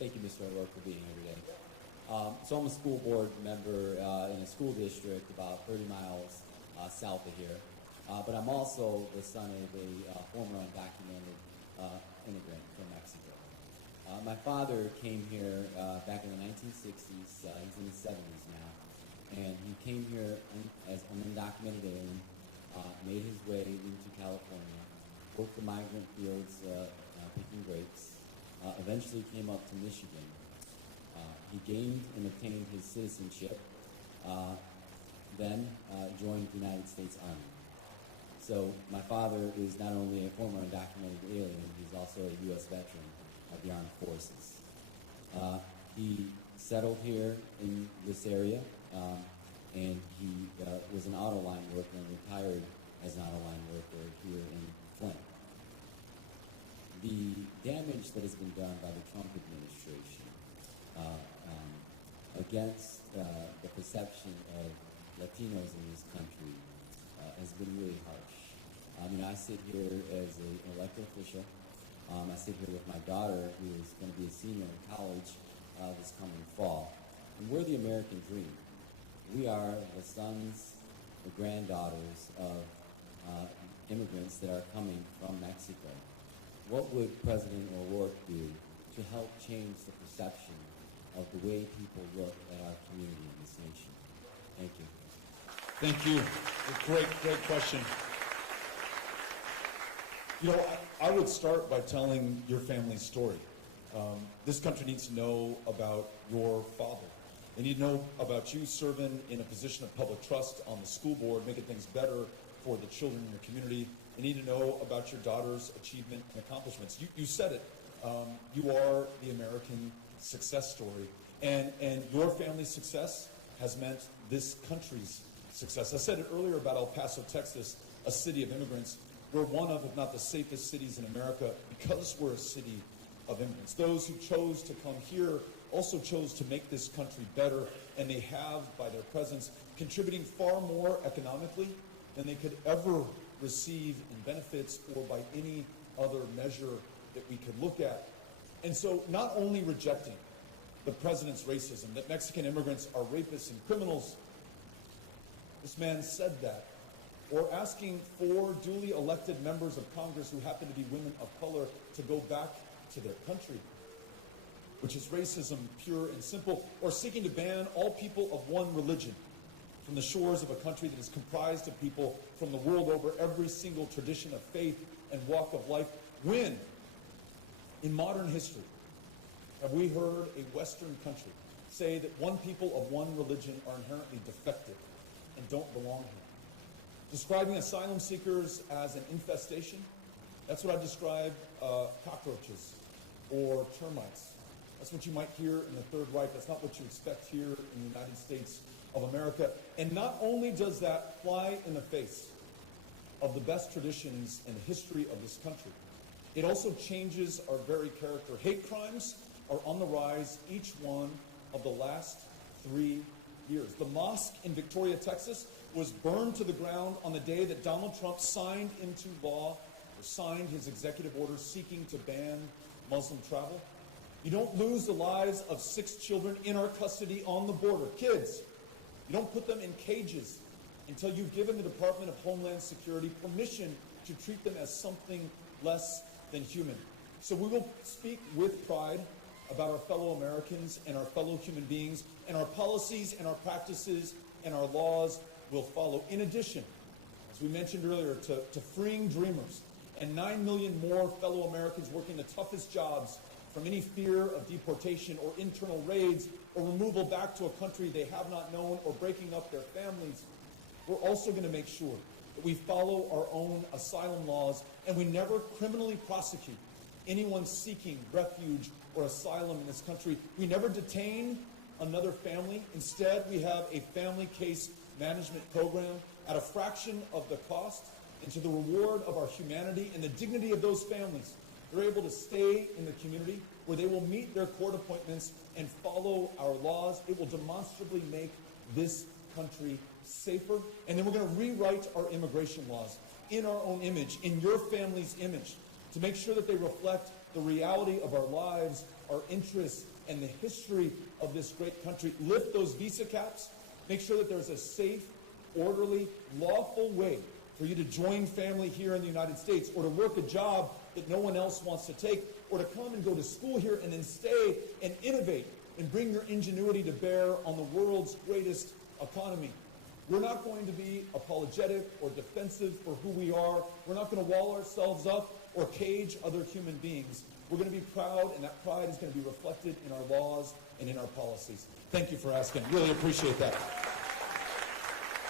Thank you, Mr. O'Rourke, for being here today. So I'm a school board member in a school district about 30 miles south of here. But I'm also the son of a former undocumented immigrant from Mexico. My father came here back in the 1960s. He's in his 70s now. And he came here as an undocumented alien, made his way into California, worked the migrant fields picking grapes, eventually came up to Michigan. He gained and obtained his citizenship, then joined the United States Army. So my father is not only a former undocumented alien, he's also a U.S. veteran of the armed forces. He settled here in this area, and he was an auto line worker and retired as an auto line worker here in Flint. The damage that has been done by the Trump administration against the perception of Latinos in this country has been really harsh. I sit here as an elected official. I sit here with my daughter, who is going to be a senior in college this coming fall. And we're the American dream. We are the sons, the granddaughters of immigrants that are coming from Mexico. What would President O'Rourke do to help change the perception of the way people look at our community in this nation? Thank you. Thank you. Great question. I would start by telling your family's story. This country needs to know about your father. They need to know about you serving in a position of public trust on the school board, making things better for the children in your community. They need to know about your daughter's achievement and accomplishments. You said it. You are the American success story. And your family's success has meant this country's success. I said it earlier about El Paso, Texas, a city of immigrants. We're one of, if not the safest cities in America, because we're a city of immigrants. Those who chose to come here also chose to make this country better, and they have, by their presence, contributing far more economically than they could ever receive in benefits or by any other measure that we could look at. And so not only rejecting the president's racism, that Mexican immigrants are rapists and criminals, this man said that, or asking for duly elected members of Congress who happen to be women of color to go back to their country, which is racism pure and simple, or seeking to ban all people of one religion from the shores of a country that is comprised of people from the world over, every single tradition of faith and walk of life. When, in modern history, have we heard a Western country say that one people of one religion are inherently defective and don't belong here? Describing asylum seekers as an infestation, that's what I describe cockroaches or termites. That's what you might hear in the Third Reich. That's not what you expect here in the United States of America. And not only does that fly in the face of the best traditions and history of this country, it also changes our very character. Hate crimes are on the rise each one of the last 3 years. The mosque in Victoria, Texas, was burned to the ground on the day that Donald Trump signed into law, or signed his executive order seeking to ban Muslim travel. You don't lose the lives of 6 children in our custody on the border. Kids, you don't put them in cages until you've given the Department of Homeland Security permission to treat them as something less than human. So we will speak with pride about our fellow Americans and our fellow human beings, and our policies and our practices and our laws will follow. In addition, as we mentioned earlier, to freeing dreamers and 9 million more fellow Americans working the toughest jobs from any fear of deportation or internal raids or removal back to a country they have not known or breaking up their families, we're also going to make sure that we follow our own asylum laws and we never criminally prosecute anyone seeking refuge or asylum in this country. We never detain another family. Instead, we have a family case management program at a fraction of the cost, and to the reward of our humanity and the dignity of those families. They're able to stay in the community where they will meet their court appointments and follow our laws. It will demonstrably make this country safer. And then we're going to rewrite our immigration laws in our own image, in your family's image, to make sure that they reflect the reality of our lives, our interests, and the history of this great country. Lift those visa caps. Make sure that there's a safe, orderly, lawful way for you to join family here in the United States, or to work a job that no one else wants to take, or to come and go to school here and then stay and innovate and bring your ingenuity to bear on the world's greatest economy. We're not going to be apologetic or defensive for who we are. We're not going to wall ourselves up or cage other human beings. We're going to be proud, and that pride is going to be reflected in our laws and in our policies. Thank you for asking. Really appreciate that.